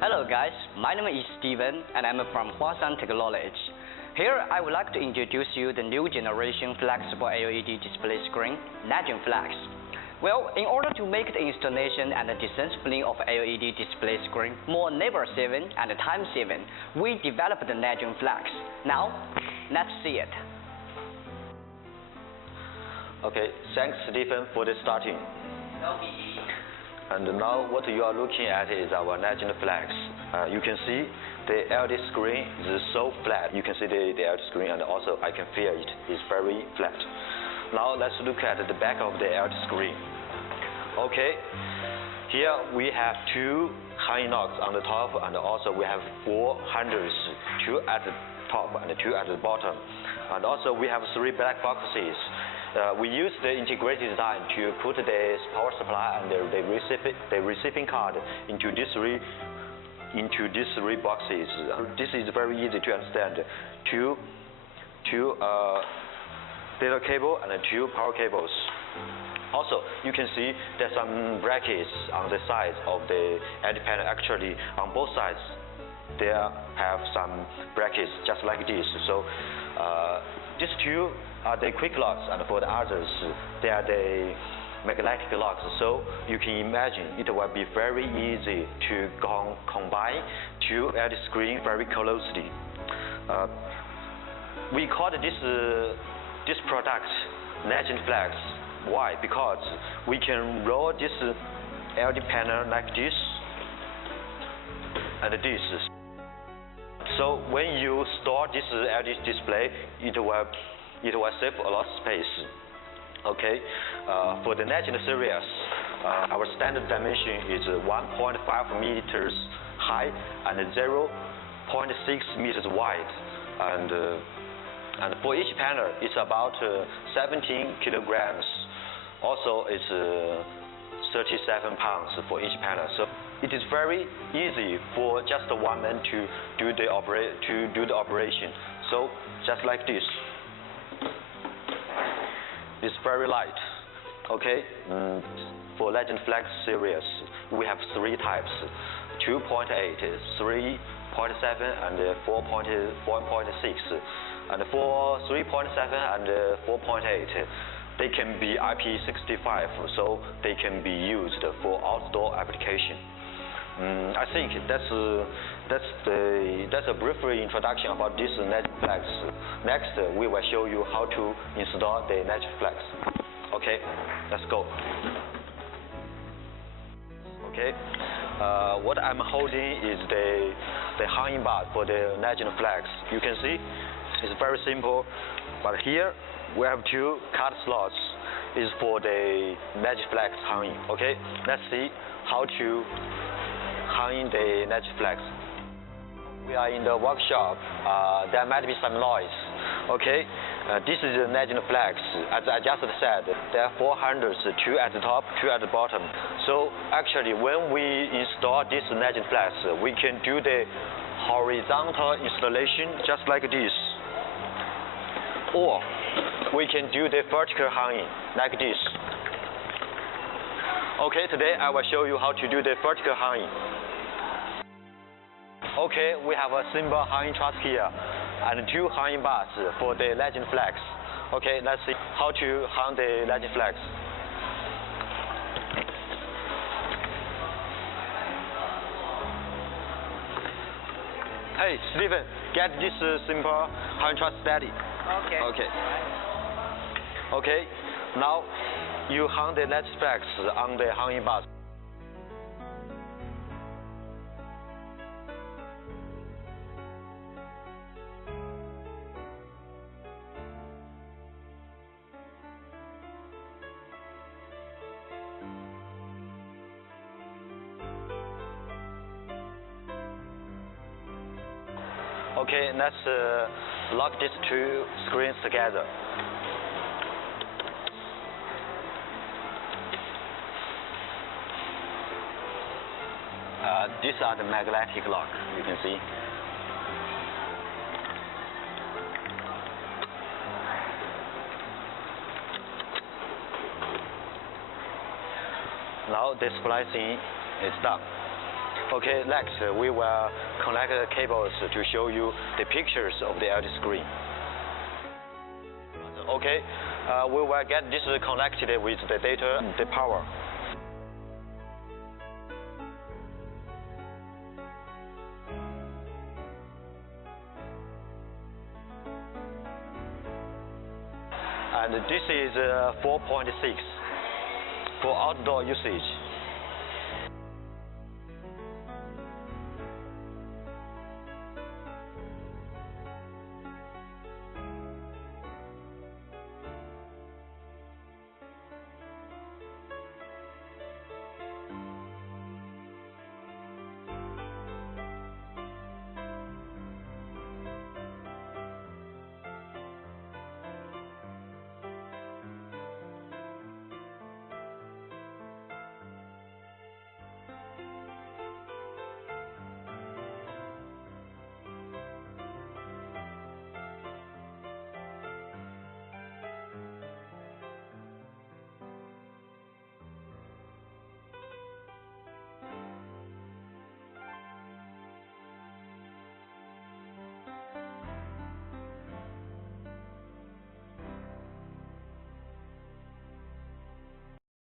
Hello guys, my name is Steven and I'm from Huashan Technology. Here I would like to introduce you the new generation flexible LED display screen, Legend Flex. Well, in order to make the installation and the disassembling of LED display screen more labor-saving and time-saving, we developed the Legend Flex. Now, let's see it. Okay, thanks Stephen for the starting. And now what you are looking at is our Legend Flex. You can see the LED screen is so flat. You can see the LED screen, and also I can feel it is very flat. Now let's look at the back of the LED screen. Okay, here we have two hanging knobs on the top, and also we have 4 handles, 2 at the top and 2 at the bottom. And also we have 3 black boxes. We use the integrated design to put the power supply and the receiving card into these three boxes. This is very easy to understand. Two data cable and 2 power cables. Also, you can see there's some brackets on the sides of the LED panel. Actually, on both sides, there have some brackets just like this. So, these 2 are the quick locks, and for the others, they are the magnetic locks. So you can imagine it will be very easy to combine 2 LED screens very closely. We called this product Legend Flex. Why? Because we can roll this LED panel like this and this. So when you store this LED display, it will save a lot of space. Okay, for the Legend series, our standard dimension is 1.5 meters high and 0.6 meters wide, and for each panel it's about 17 kilograms. Also, it's 37 pounds for each panel. So it is very easy for just one man to do the operation. So just like this. It's very light. Okay, for Legend Flex series, we have 3 types: 2.8, 3.7, and 4.6. And for 3.7 and 4.8, they can be IP65, so they can be used for outdoor application. I think that's a brief introduction about this Legend Flex. Next, we will show you how to install the Legend Flex. Okay, let's go. Okay, what I'm holding is the hanging bar for the Legend Flex. You can see it's very simple, but here we have 2 cut slots. Is for the Legend Flex hanging. Okay, let's see how to hang the Legend Flex. We are in the workshop. There might be some noise. Okay, this is the Legend Flex. As I just said, there are 4 handles, 2 at the top, 2 at the bottom. So actually, when we install this Legend Flex, we can do the horizontal installation just like this, or we can do the vertical hanging like this. Okay, today I will show you how to do the vertical hanging. Okay, we have a simple hanging truss here and 2 hanging bars for the Legend Flex. Okay, let's see how to hang the Legend Flex. Hey, Steven, get this simple hanging truss steady. Okay. Okay. Okay, now you hang the Legend Flex on the hanging bars. Okay, let's lock these 2 screens together. These are the magnetic lock, you can see. Now the splicing is done. Okay, next we will connect the cables to show you the pictures of the LED screen. Okay, we will get this connected with the data and the power. And this is 4.6 for outdoor usage.